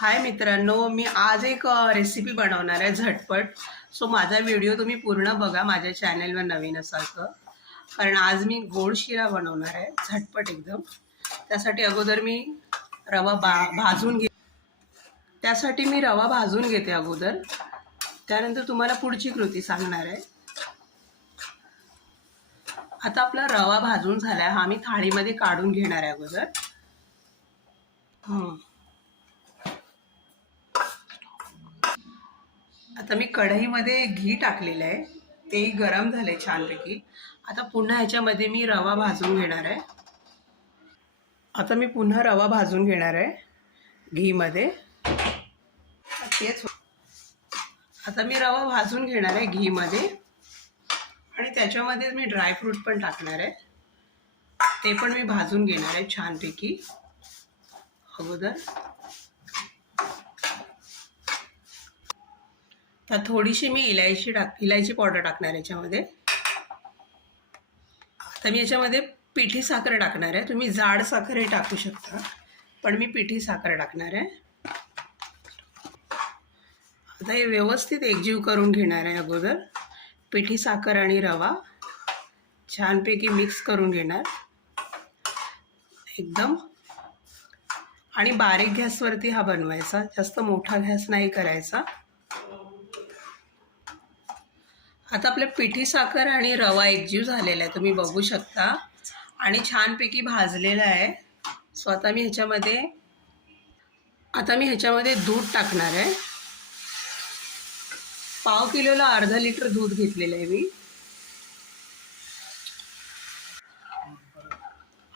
हाय मित्रांनो मी आज एक रेसिपी बनवणार आहे झटपट. सो माझा व्हिडिओ तुम्ही पूर्ण बघा माझ्या चॅनलवर नवीन असाल तर. कारण आज मी गोड शिरा बनवणार आहे झटपट एकदम. त्यासाठी अगोदर मी रवा बा भाजून घे त्यासाठी मी रवा भाजून घेते अगोदर. त्यानंतर तुम्हाला पुढची कृती सांगणार आहे. आता आपला रवा भाजून झाला आहे हा मी थाळीमध्ये काढून घेणार आहे अगोदर. आता मी कढईमध्ये घी टाकलेलं आहे. तेही गरम झाले छानपैकी. आता पुन्हा ह्याच्यामध्ये मी रवा भाजून घेणार आहे. आता मी पुन्हा रवा भाजून घेणार आहे घीमध्ये. तेच आता मी रवा भाजून घेणार आहे घीमध्ये. आणि त्याच्यामध्ये मी ड्रायफ्रूट पण टाकणार आहे. ते पण मी भाजून घेणार आहे छानपैकी. अगोदर. तर थोडीशी मी इलायची टाक इलायची पावडर टाकणार आहे याच्यामध्ये. आता मी याच्यामध्ये पिठी साखर टाकणार आहे. तुम्ही जाड साखरही टाकू शकता पण मी पिठी साखर टाकणार आहे. आता हे व्यवस्थित एकजीव करून घेणार आहे अगोदर. पिठी साखर आणि रवा छानपैकी मिक्स करून घेणार. एकदम. आणि बारीक गॅसवरती हा बनवायचा. जास्त मोठा गॅस नाही करायचा. आता आपल्या पिठी साखर आणि रवा एकजीव झालेला आहे तुम्ही बघू शकता. आणि छानपैकी भाजलेला आहे. सो आता मी ह्याच्यामध्ये आता मी ह्याच्यामध्ये दूध टाकणार आहे. पाव किलोला अर्धा लिटर दूध घेतलेलं आहे मी.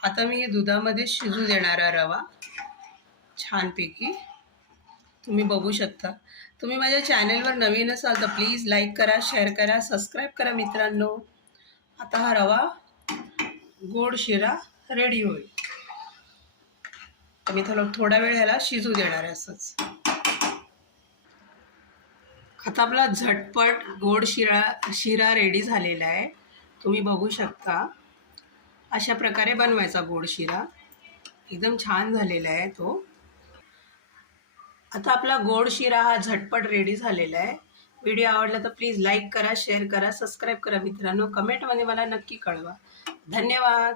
आता मी हे दुधामध्ये शिजू देणारा रवा छानपैकी. तुम्ही बघू शकता. तुम्ही माझ्या चॅनेलवर नवीन असाल तर प्लीज लाईक करा शेअर करा सबस्क्राईब करा मित्रांनो. आता हा रवा गोड शिरा रेडी होईल. तर मी थोडं थोडा वेळ ह्याला शिजू देणार आहे असंच. आता आपला झटपट गोड शिरा शिरा रेडी झालेला आहे. तुम्ही बघू शकता. अशा प्रकारे बनवायचा गोड शिरा. एकदम छान झालेला आहे तो. आता आपला गोड शिरा हा झटपट रेडी झालेला आहे. व्हिडिओ आवडला तर प्लीज लाईक करा शेअर करा सबस्क्राईब करा मित्रांनो. कमेंटमध्ये मला नक्की कळवा. धन्यवाद.